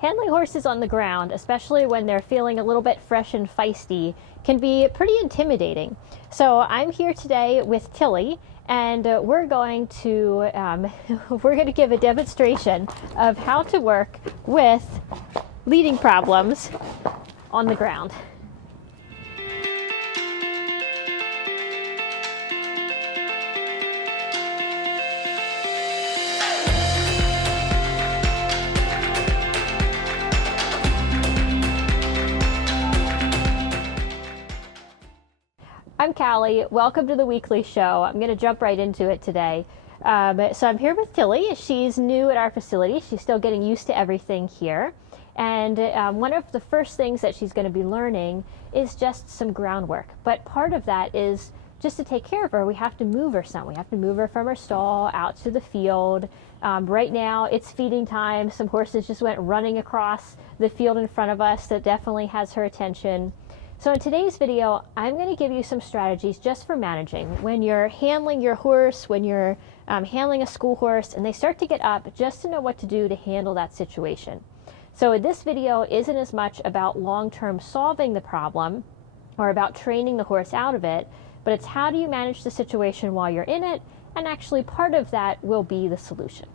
Handling horses on the ground, especially when they're feeling a little bit fresh and feisty, can be pretty intimidating. So I'm here today with Tilly, and we're going to give a demonstration of how to work with leading problems on the ground. I'm Callie. Welcome to the weekly show. I'm going to jump right into it today. So I'm here with Tilly. She's new at our facility. She's still getting used to everything here. And one of the first things that she's going to be learning is just some groundwork. But part of that is just to take care of her, we have to move her some. We have to move her from her stall out to the field. Right now it's feeding time. Some horses just went running across the field in front of us. That definitely has her attention. So in today's video, I'm going to give you some strategies just for managing. When you're handling your horse, when you're handling a school horse, and they start to get up, just to know what to do to handle that situation. So this video isn't as much about long-term solving the problem or about training the horse out of it, but it's how do you manage the situation while you're in it, and actually part of that will be the solution.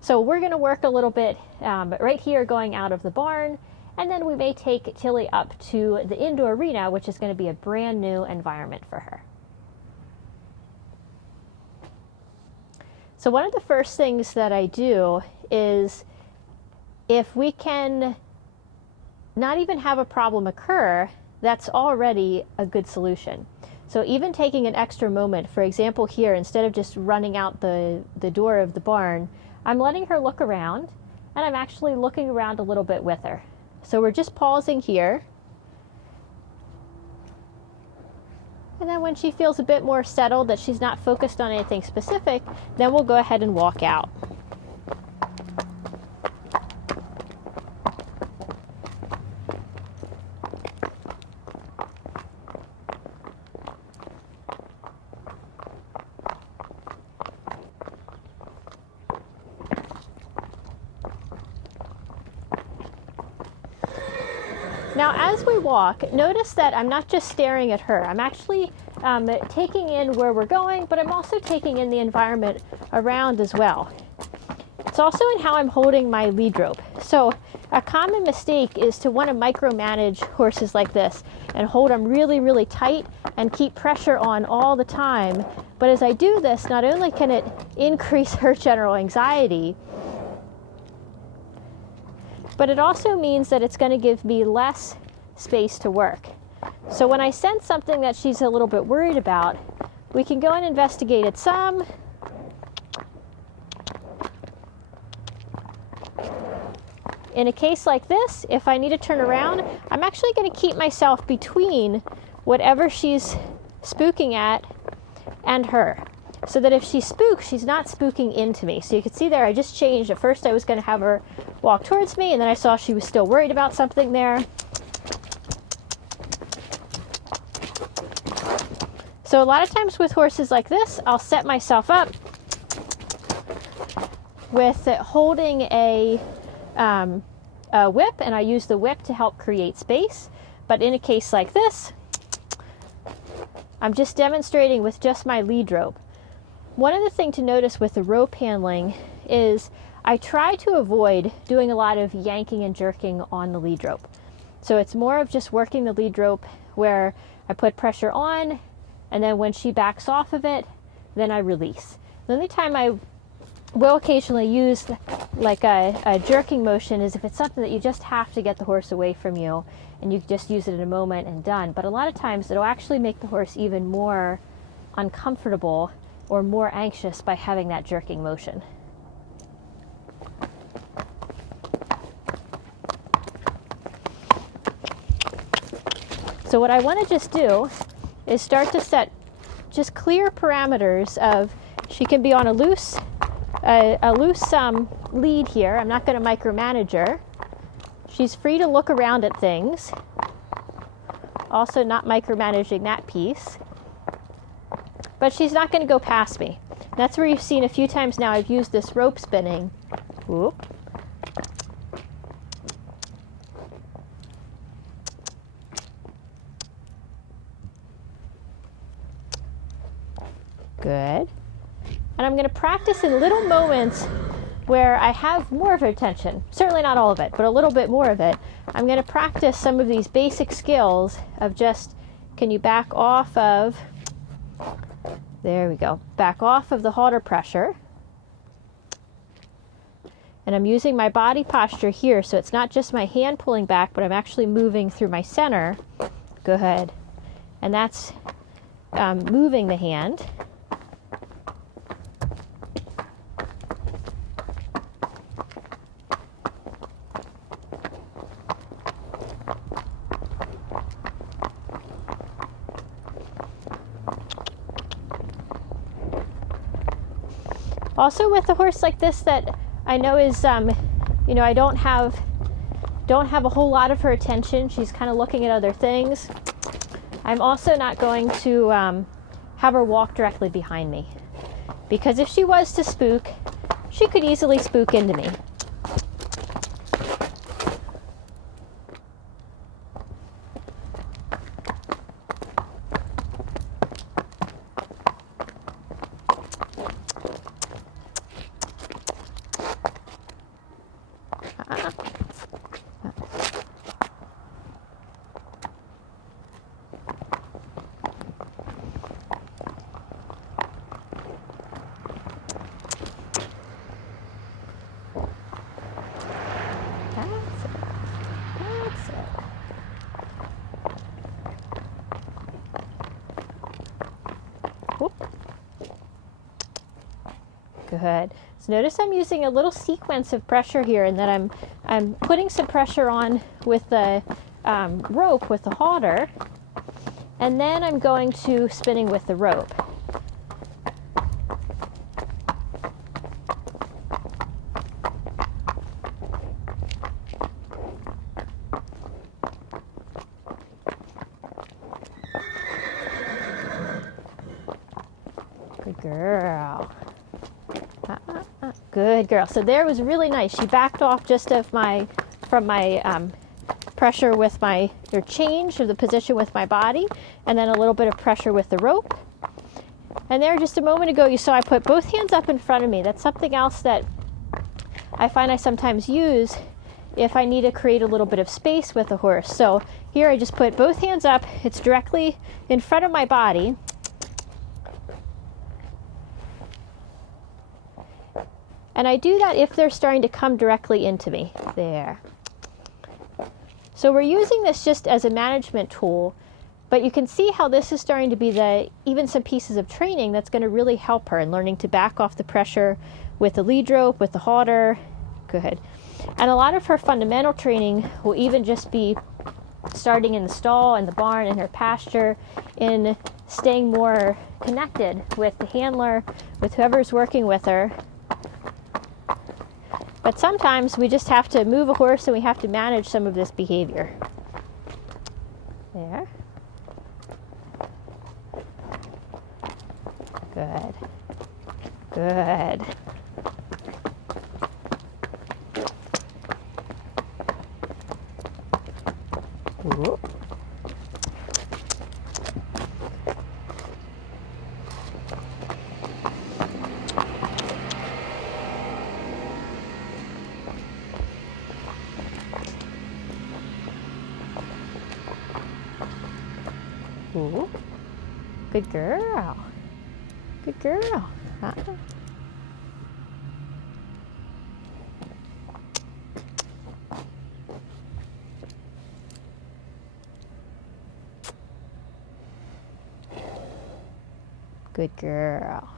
So we're going to work a little bit right here going out of the barn, and then we may take Tilly up to the indoor arena, which is going to be a brand new environment for her. So one of the first things that I do is, if we can not even have a problem occur, that's already a good solution. So even taking an extra moment, for example here, instead of just running out the door of the barn, I'm letting her look around, and I'm actually looking around a little bit with her. So we're just pausing here. And then when she feels a bit more settled, that she's not focused on anything specific, then we'll go ahead and walk out. Now, as we walk, notice that I'm not just staring at her. I'm actually taking in where we're going, but I'm also taking in the environment around as well. It's also in how I'm holding my lead rope. So a common mistake is to want to micromanage horses like this and hold them really, really tight and keep pressure on all the time. But as I do this, not only can it increase her general anxiety, but it also means that it's going to give me less space to work. So when I sense something that she's a little bit worried about, we can go and investigate it some. In a case like this, if I need to turn around, I'm actually going to keep myself between whatever she's spooking at and her, so that if she spooks, she's not spooking into me. So you can see there, I just changed. At first I was going to have her walk towards me, and then I saw she was still worried about something there. So a lot of times with horses like this, I'll set myself up with holding a whip, and I use the whip to help create space. But in a case like this, I'm just demonstrating with just my lead rope. One other thing to notice with the rope handling is I try to avoid doing a lot of yanking and jerking on the lead rope. So it's more of just working the lead rope where I put pressure on, and then when she backs off of it, then I release. The only time I will occasionally use like a jerking motion is if it's something that you just have to get the horse away from you, and you just use it in a moment and done. But a lot of times it'll actually make the horse even more uncomfortable or more anxious by having that jerking motion. So what I want to just do is start to set just clear parameters of, she can be on a loose lead here. I'm not going to micromanage her. She's free to look around at things. Also not micromanaging that piece. But she's not going to go past me. That's where you've seen a few times now I've used this rope spinning. Whoop. Good. And I'm going to practice in little moments where I have more of her attention. Certainly not all of it, but a little bit more of it. I'm going to practice some of these basic skills of just, can you back off of, there we go, back off of the halter pressure. And I'm using my body posture here, so it's not just my hand pulling back, but I'm actually moving through my center. Good. And that's moving the hand. Also with a horse like this that I know is, you know, I don't have a whole lot of her attention. She's kind of looking at other things. I'm also not going to have her walk directly behind me, because if she was to spook, she could easily spook into me. Good. So notice I'm using a little sequence of pressure here, and that I'm putting some pressure on with the rope with the halter, and then I'm going to spinning with the rope. Good girl. Good girl. So there was really nice. She backed off just of from my pressure with my, or change of the position with my body, and then a little bit of pressure with the rope. And there just a moment ago you saw I put both hands up in front of me. That's something else that I find I sometimes use if I need to create a little bit of space with a horse. So here I just put both hands up. It's directly in front of my body. And I do that if they're starting to come directly into me. There. So we're using this just as a management tool, but you can see how this is starting to be even some pieces of training that's going to really help her in learning to back off the pressure with the lead rope, with the halter. Good. And a lot of her fundamental training will even just be starting in the stall, in the barn, in her pasture, in staying more connected with the handler, with whoever's working with her. But sometimes we just have to move a horse and we have to manage some of this behavior. There. Good. Good. Whoop. Ooh. Good girl. Good girl. Good girl.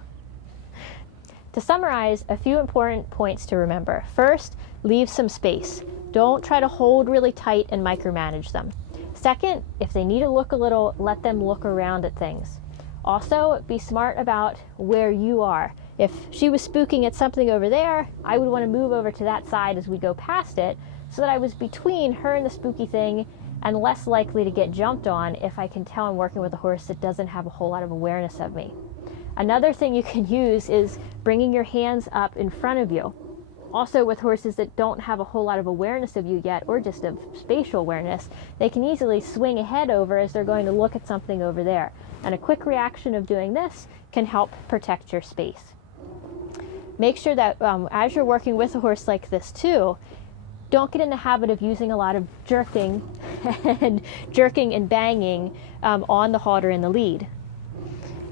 To summarize, a few important points to remember. First, leave some space. Don't try to hold really tight and micromanage them. Second, if they need to look a little, let them look around at things. Also, be smart about where you are. If she was spooking at something over there, I would want to move over to that side as we go past it, so that I was between her and the spooky thing and less likely to get jumped on if I can tell I'm working with a horse that doesn't have a whole lot of awareness of me. Another thing you can use is bringing your hands up in front of you. Also, with horses that don't have a whole lot of awareness of you yet, or just of spatial awareness, they can easily swing a head over as they're going to look at something over there. And a quick reaction of doing this can help protect your space. Make sure that as you're working with a horse like this too, don't get in the habit of using a lot of jerking and banging on the halter and the lead.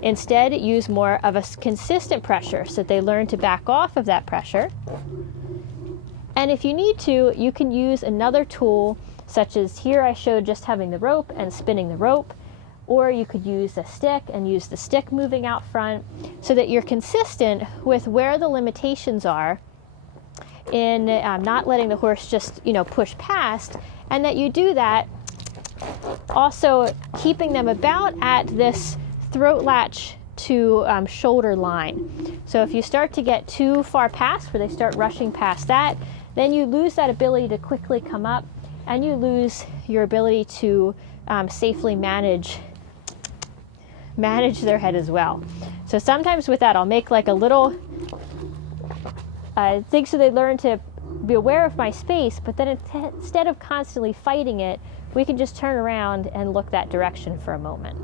Instead, use more of a consistent pressure so that they learn to back off of that pressure. And if you need to, you can use another tool, such as here I showed just having the rope and spinning the rope, or you could use a stick and use the stick moving out front so that you're consistent with where the limitations are in not letting the horse just, push past, and that you do that also keeping them about at this throat latch to shoulder line. So if you start to get too far past, where they start rushing past that, then you lose that ability to quickly come up, and you lose your ability to safely manage their head as well. So sometimes with that, I'll make like a little thing so they learn to be aware of my space, but then instead of constantly fighting it, we can just turn around and look that direction for a moment.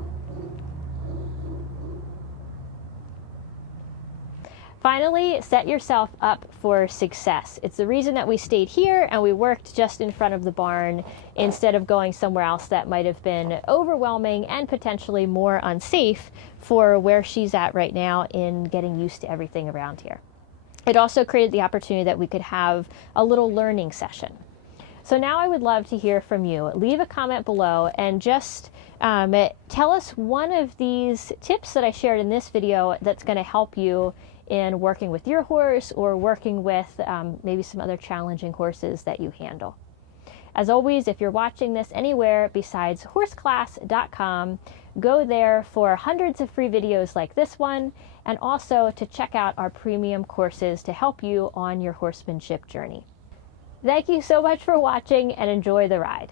Finally, set yourself up for success. It's the reason that we stayed here and we worked just in front of the barn instead of going somewhere else that might have been overwhelming and potentially more unsafe for where she's at right now in getting used to everything around here. It also created the opportunity that we could have a little learning session. So now I would love to hear from you. Leave a comment below and just tell us one of these tips that I shared in this video that's going to help you in working with your horse or working with maybe some other challenging horses that you handle. As always, if you're watching this anywhere besides horseclass.com, go there for hundreds of free videos like this one, and also to check out our premium courses to help you on your horsemanship journey. Thank you so much for watching, and enjoy the ride.